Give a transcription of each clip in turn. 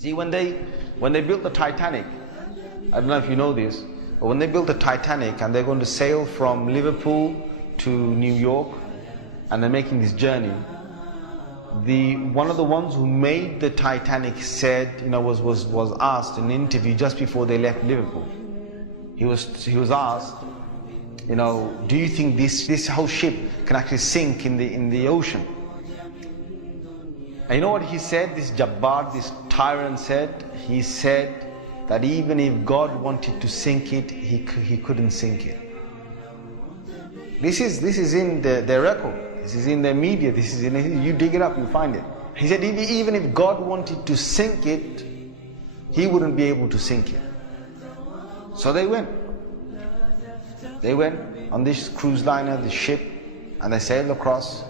See, when they built the Titanic, I don't know if you know this, but when they built the Titanic and they're going to sail from Liverpool to New York, and they're making this journey, one of the ones who made the Titanic said, was asked in an interview just before they left Liverpool. He was asked, do you think this whole ship can actually sink in the ocean? And you know what he said? This Jabbar, this tyrant said. He said that even if God wanted to sink it, he couldn't sink it. This is in their record. This is in their media. This is you dig it up, you find it. He said even if God wanted to sink it, he wouldn't be able to sink it. So they went. They went on this cruise liner, this ship, and they sailed across,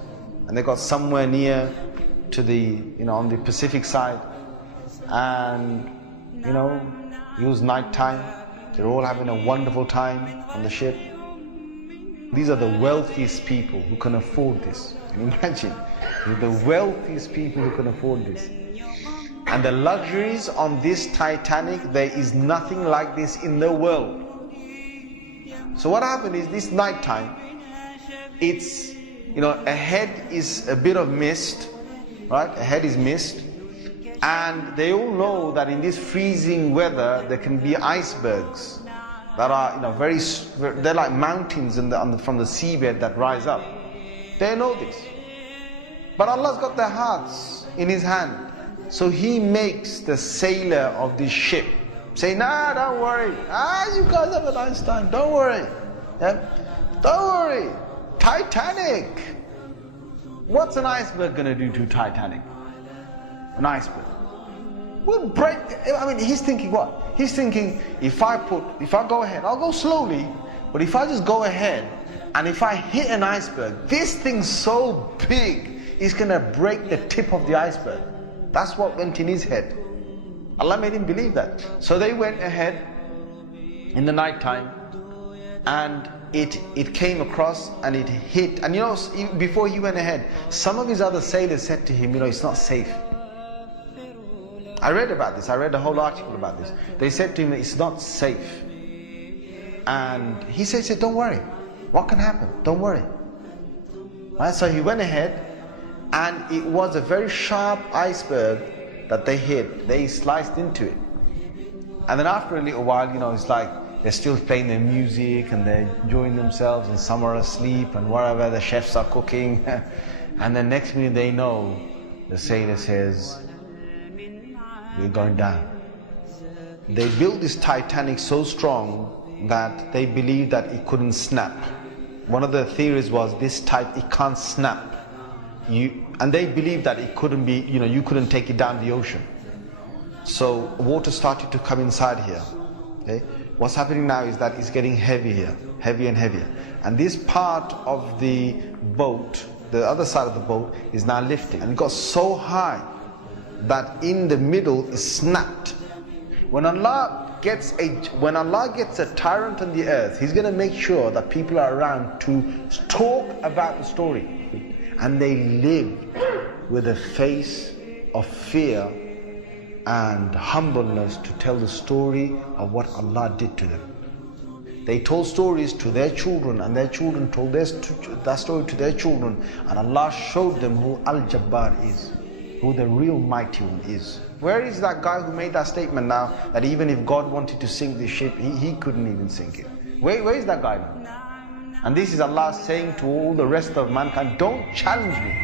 and they got somewhere near to on the Pacific side, and it was night time. They're all having a wonderful time on the ship. These are the wealthiest people who can afford this. Can you imagine? The wealthiest people who can afford this. And the luxuries on this Titanic, there is nothing like this in the world. So what happened is, this night time, it's, ahead is a bit of mist, right? Ahead is mist. And they all know that in this freezing weather, there can be icebergs that are, they're like mountains from the seabed that rise up. They know this. But Allah's got their hearts in His hand. So He makes the sailor of this ship say, nah, don't worry. You guys have a nice time. Don't worry. Yeah? Don't worry. Titanic. What's an iceberg going to do to Titanic? An iceberg will break. He's thinking what? He's thinking, if I go ahead, I'll go slowly, but if I just go ahead, and if I hit an iceberg, this thing's so big, it's going to break the tip of the iceberg. That's what went in his head. Allah made him believe that. So they went ahead in the night time, and it came across and it hit. And before he went ahead, some of his other sailors said to him, it's not safe. I read about this. I read a whole article about this. They said to him, it's not safe. And he said, don't worry. What can happen? Don't worry. Right? So he went ahead, and it was a very sharp iceberg that they hit. They sliced into it. And then after a little while, it's like they're still playing their music and they're enjoying themselves, and some are asleep and whatever, the chefs are cooking. And then next minute they know, the sailor says, we're going down. They built this Titanic so strong that they believed that it couldn't snap. One of the theories was it can't snap. And they believed that it couldn't be, you couldn't take it down the ocean. So water started to come inside here. Okay? What's happening now is that it's getting heavy here, heavier and heavier. And this part of the boat, the other side of the boat, is now lifting. And it got so high that in the middle is snapped. When Allah gets a tyrant on the earth, He's going to make sure that people are around to talk about the story. And they lived with a face of fear and humbleness to tell the story of what Allah did to them. They told stories to their children, and their children told that story to their children, and Allah showed them who Al-Jabbar is, who the real mighty one is. Where is that guy who made that statement now, that even if God wanted to sink this ship, he couldn't even sink it? Where is that guy now? And this is Allah saying to all the rest of mankind, don't challenge me.